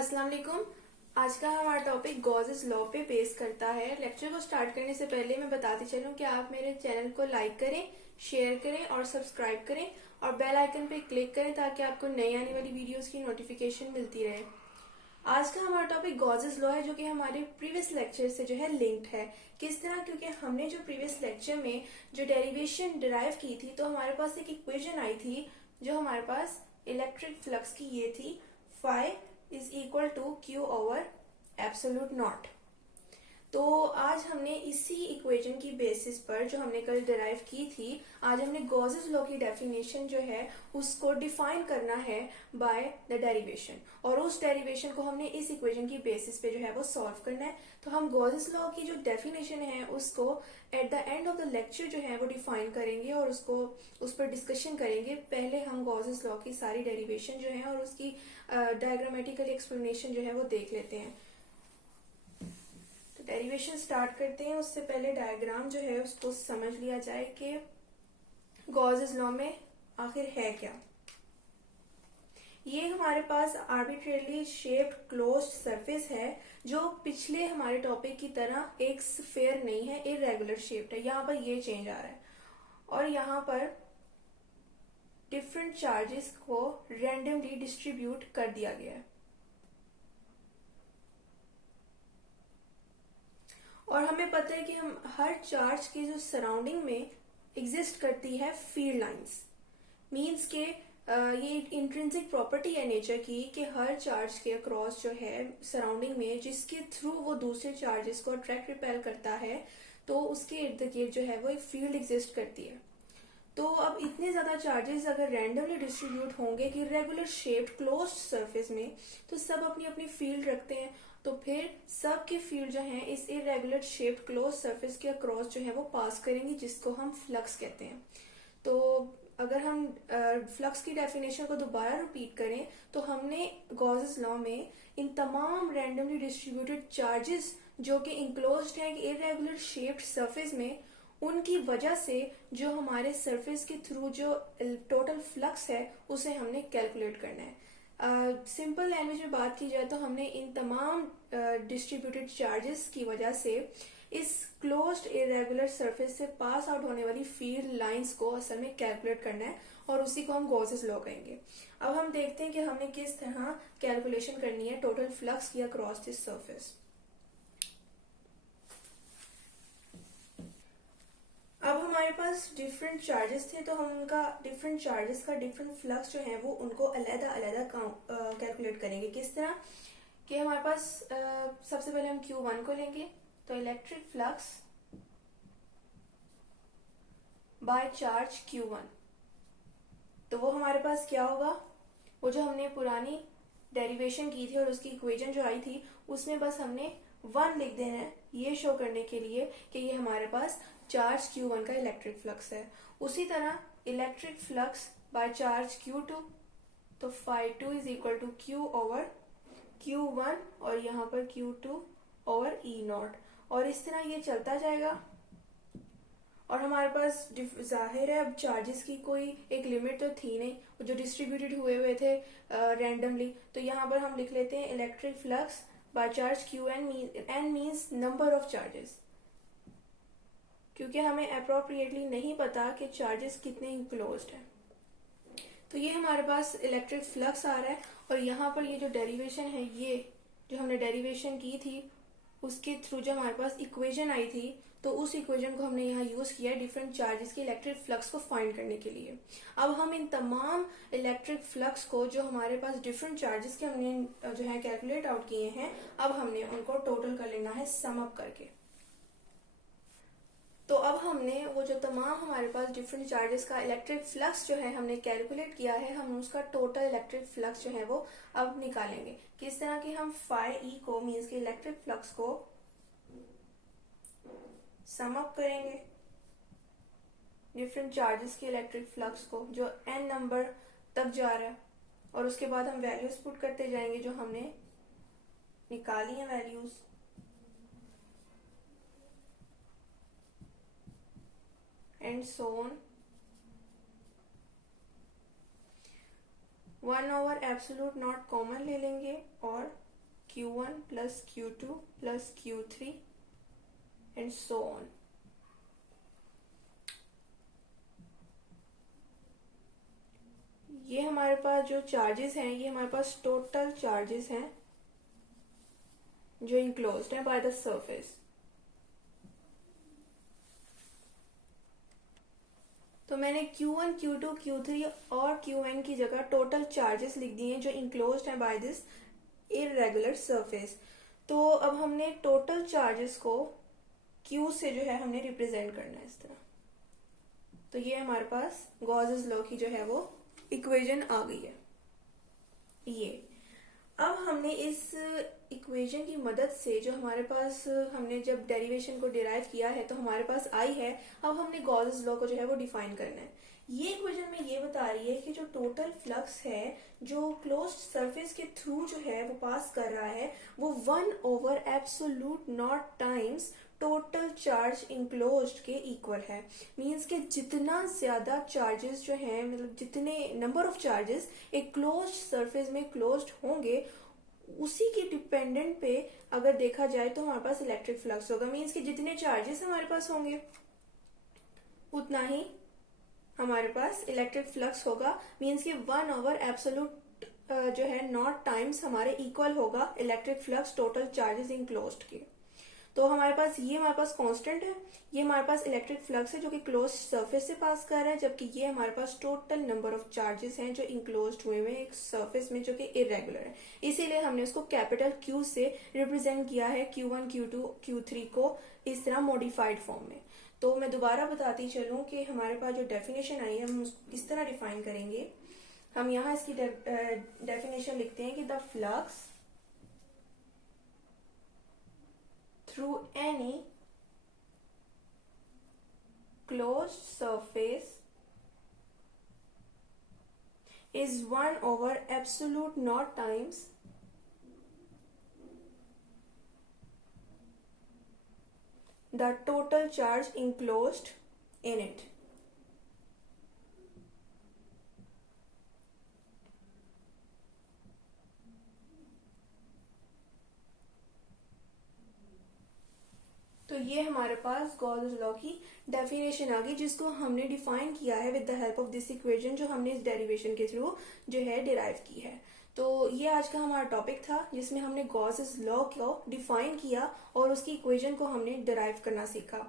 अस्सलाम वालेकुम। आज का हमारा टॉपिक गॉसेस लॉ पे बेस करता है। लेक्चर को स्टार्ट करने से पहले मैं बताती चलूं कि आप मेरे चैनल को लाइक करें, शेयर करें और सब्सक्राइब करें और बेल आइकन पे क्लिक करें ताकि आपको नई आने वाली वीडियोस की नोटिफिकेशन मिलती रहे। आज का हमारा टॉपिक गॉसेस लॉ है, जो कि हमारे प्रीवियस लेक्चर से जो है लिंक्ड है। किस तरह? क्योंकि हमने जो प्रीवियस लेक्चर में जो डेरिवेशन डिराइव की थी, तो हमारे पास एक इक्वेशन आई थी जो हमारे पास इलेक्ट्रिक फ्लक्स की ये थी, phi is equal to q over absolute nought. तो आज हमने इसी इक्वेशन की बेसिस पर, जो हमने कल डिराइव की थी, आज हमने गॉसेस लॉ की डेफिनेशन जो है उसको डिफाइन करना है बाय द डेरिवेशन, और उस डेरिवेशन को हमने इस इक्वेशन की बेसिस पे जो है वो सॉल्व करना है। तो हम गॉसेस लॉ की जो डेफिनेशन है उसको at the end of the lecture जो है वो डिफाइन करेंगे और उसको उस पर डिस्कशन करेंगे। पहले हम गॉसेस लॉ की सारी डेरिवेशन जो है और उसकी डायग्रामेटिकल एक्सप्लेनेशन जो है वो देख लेते हैं। तो डेरिवेशन स्टार्ट करते हैं। उससे पहले डायग्राम जो है उसको समझ लिया जाए कि गॉसेस लॉ में आखिर है क्या। ये हमारे पास आर्बिट्रेरली शेप्ड क्लोज्ड सरफेस है, जो पिछले हमारे टॉपिक की तरह एक स्फेयर नहीं है, इरेगुलर शेप्ड है। यहाँ पर ये चेंज आ रहा है और यहाँ पर डिफरेंट चार्जेस को रैंडमली डिस्ट्रीब्यूट कर दिया गया है। और हमें पता है कि हम हर चार्ज के जो सराउंडिंग में एग्जिस्ट करती है फील्ड लाइंस, मींस के ये इंट्रिंसिक प्रॉपर्टी है नेचर की कि हर चार्ज के अक्रॉस जो है सराउंडिंग में, जिसके थ्रू वो दूसरे चार्जेस को अट्रैक्ट रिपेल करता है, तो उसके इर्द गिर्द जो है वो एक फील्ड एग्जिस्ट करती है। तो अब इतने ज्यादा चार्जेस अगर रैंडमली डिस्ट्रीब्यूट होंगे कि रेगुलर शेप्ड क्लोज्ड सरफेस में, तो सब अपनी अपनी फील्ड रखते हैं, तो फिर सब की फील्ड जो है इस इरेगुलर शेप्ड क्लोज सरफेस के अक्रॉस जो है वो पास करेंगी, जिसको हम फ्लक्स कहते हैं। तो अगर हम फ्लक्स की डेफिनेशन को दोबारा रिपीट करें, तो हमने गॉसेस लॉ में इन तमाम रैंडमली डिस्ट्रीब्यूटेड चार्जेस जो कि इंक्लोज्ड है इरेगुलर शेप्ड सरफेस में, उनकी वजह से जो हमारे सरफेस के थ्रू जो टोटल फ्लक्स है उसे हमने कैलकुलेट करना है। सिंपल लैंग्वेज में बात की जाए तो हमने इन तमाम डिस्ट्रीब्यूटेड चार्जेस की वजह से इस क्लोज्ड इरेगुलर सरफेस से पास आउट होने वाली फील्ड लाइंस को असल में कैलकुलेट करना है, और उसी को हम गॉसेस लॉ कहेंगे। अब हम देखते हैं कि हमें किस तरह कैलकुलेशन करनी है टोटल फ्लक्स की अक्रॉस दिस सरफेस। अब हमारे पास डिफरेंट चार्जेस थे, तो हम उनका डिफरेंट चार्जेस का डिफरेंट फ्लक्स जो है वो उनको अलग अलग कैलकुलेट करेंगे। किस तरह कि हमारे पास सबसे पहले हम Q1 को लेंगे, तो electric flux by charge Q1, तो वो हमारे पास क्या होगा, वो जो हमने पुरानी डेरिवेशन की थी और उसकी इक्वेशन जो आई थी उसमें बस हमने 1 लिख देना है, ये शो करने के लिए कि ये हमारे पास चार्ज Q1 का इलेक्ट्रिक फ्लक्स है। उसी तरह electric flux by charge Q2, तो φ2 is equal to Q over Q1 और यहाँ पर Q2 ओवर E0, और इस तरह ये चलता जाएगा। और हमारे पास जाहिर है अब चार्जेस की कोई एक लिमिट तो थी नहीं, जो डिस्ट्रीब्यूटेड हुए थे रैंडमली, तो यहाँ पर हम लिख लेते हैं electric flux by charge Qn, n means number of charges, क्योंकि हमें अप्रोप्रिएटली नहीं पता कि चार्जेस कितने इंक्लोज्ड है। तो ये हमारे पास इलेक्ट्रिक फ्लक्स आ रहा है, और यहाँ पर ये जो डेरिवेशन है, ये जो हमने डेरिवेशन की थी उसके थ्रू जो हमारे पास इक्वेशन आई थी, तो उस इक्वेशन को हमने यहाँ यूज किया डिफरेंट चार्जेस के इलेक्ट्रिक फ्लक्स को फाइंड करने के लिए। अब हम इन तमाम इलेक्ट्रिक फ्लक्स को जो हमारे पास डिफरेंट चार्जेस के हमने जो है कैलकुलेट आउट किए हैं, अब हमने उनको टोटल कर लेना है सम अप करके। तो अब हमने वो जो तमाम हमारे पास डिफरेंट चार्जेस का इलेक्ट्रिक फ्लक्स जो है हमने कैलकुलेट किया है, हम उसका टोटल इलेक्ट्रिक फ्लक्स जो है वो अब निकालेंगे। किस तरह कि हम φe को, मीन्स के इलेक्ट्रिक फ्लक्स को सम अप करेंगे डिफरेंट चार्जेस के इलेक्ट्रिक फ्लक्स को, जो n नंबर तक जा रहा है, और उसके बाद हम वैल्यूज पुट करते जाएंगे जो हमने निकाली हैं values. And so on. 1 over absolute not common ले लेंगे और Q1 plus Q2 plus Q3 and so on. ये हमारे पास जो चार्जेस हैं, ये हमारे पास टोटल चार्जेस हैं जो इंक्लोज्ड है बाय द सरफेस। तो मैंने Q1, Q2, Q3 और Qn की जगह टोटल चार्जेस लिख दिए हैं जो इंक्लोज्ड है बाय दिस इरेगुलर सरफेस। तो अब हमने टोटल चार्जेस को Q से जो है हमने रिप्रेजेंट करना है इस तरह। तो ये हमारे पास गॉसेस लॉ की जो है वो इक्वेशन आ गई है। ये अब हमने इस इक्वेशन की मदद से जो हमारे पास हमने जब डेरिवेशन को डिराइव किया है तो हमारे पास आई है, अब हमने गॉसेस लॉ को जो है वो डिफाइन करना है। ये इक्वेशन में ये बता रही है कि जो टोटल फ्लक्स है जो क्लोज्ड सरफेस के थ्रू जो है वो पास कर रहा है वो 1 over absolute not times total charge enclosed के इक्वल है। मीन्स के जितना ज्यादा चार्जेस जो हैं, मतलब जितने नंबर ऑफ चार्जेस एक क्लोज्ड सरफेस में क्लोज्ड होंगे उसी के डिपेंडेंट पे अगर देखा जाए तो हमारे पास इलेक्ट्रिक फ्लक्स होगा। मीन्स कि जितने चार्जेस हमारे पास होंगे उतना ही हमारे पास इलेक्ट्रिक फ्लक्स होगा। मीन्स कि 1 over एब्सोल्यूट जो है नॉट टाइम्स हमारे इक्वल होगा electric flux total charges enclosed के। तो हमारे पास ये हमारे पास कांस्टेंट है, ये हमारे पास इलेक्ट्रिक फ्लक्स है जो कि क्लोज्ड सरफेस से पास कर रहा है, जबकि ये हमारे पास टोटल नंबर ऑफ चार्जेस हैं जो इंक्लोज्ड हुए हैं एक सरफेस में जो कि इरेगुलर है। इसीलिए हमने उसको कैपिटल Q से रिप्रेजेंट किया है Q1, Q2, Q3 को इस तरह मॉडिफाइड फॉर्म में। तो मैं दोबारा बताती चलूं कि हमारे पास जो डेफिनेशन आई है हम उसको किस तरह डिफाइन करेंगे। हम यहाँ इसकी डेफिनेशन लिखते हैं कि the flux through any closed surface is 1 over absolute naught times the total charge enclosed in it. तो ये हमारे पास गॉसेस लॉ की डेफिनेशन आ गई जिसको हमने डिफाइन किया है with the help of this equation जो हमने इस डेरिवेशन के थ्रू जो है डिराइव की है। तो ये आज का हमारा टॉपिक था जिसमें हमने गॉसेस लॉ को डिफाइन किया और उसकी इक्वेशन को हमने डिराइव करना सीखा।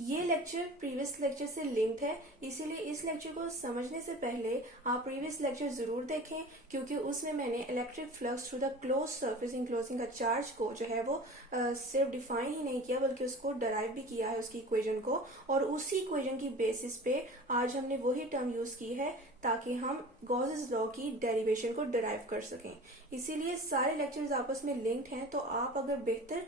ये लेक्चर प्रीवियस लेक्चर से लिंक्ड है, इसीलिए इस लेक्चर को समझने से पहले आप प्रीवियस लेक्चर जरूर देखें क्योंकि उसमें मैंने electric flux through the close surface enclosing का चार्ज को जो है वो सिर्फ डिफाइन ही नहीं किया बल्कि उसको डराइव भी किया है उसकी इक्वेशन को, और उसी इक्वेशन की बेसिस पे आज हमने वही टर्म यूज की है ताकि हम गॉसेस लॉ की डेरिवेशन को डराइव कर सकें। इसीलिए सारे लेक्चर्स आपस में लिंक्ड हैं, तो आप अगर बेहतर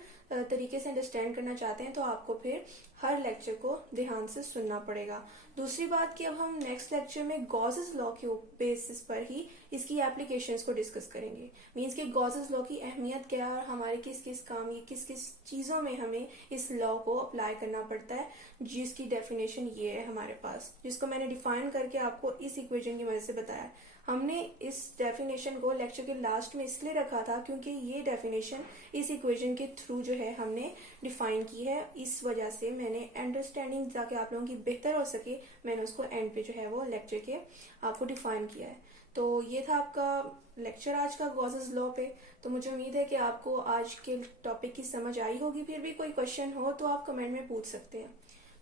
तरीके से अंडरस्टैंड करना चाहते हैं तो आपको फिर हर लेक्चर को ध्यान से सुनना पड़ेगा। दूसरी बात कि अब हम नेक्स्ट लेक्चर में गॉसेस लॉ के बेसिस पर ही इसकी एप्लीकेशंस को डिस्कस करेंगे। मींस कि गॉसेस लॉ की अहमियत क्या है और हमारे किस किस काम या किस किस चीजों में हमें इस लॉ को अप्लाई करना पड़ता है, जिसकी डेफिनेशन ये है हमारे पास, जिसको मैंने डिफाइन करके आपको इस इक्वेशन की मदद से बताया। हमने इस डेफिनेशन को लेक्चर के लास्ट में इसलिए रखा था क्योंकि ये डेफिनेशन इस इक्वेशन के थ्रू जो है हमने डिफाइन की है। इस वजह से मैंने अंडरस्टैंडिंग ताकि आप लोगों की बेहतर हो सके मैंने उसको एंड पे जो है वो लेक्चर के आपको डिफाइन किया है। तो ये था आपका लेक्चर आज का गॉसेस लॉ पे। तो मुझे उम्मीद है कि आपको आज के टॉपिक की समझ आई होगी। फिर भी कोई क्वेश्चन हो तो आप कमेंट में पूछ सकते हैं।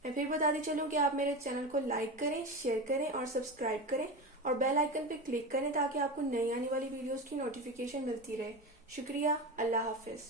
मैं फिर बताती चलूं कि आप मेरे चैनल को लाइक करें, शेयर करें और सब्सक्राइब करें और बेल आइकन पे क्लिक करें ताकि आपको नई आने वाली वीडियोस की नोटिफिकेशन मिलती रहे। शुक्रिया, अल्लाह हाफिज।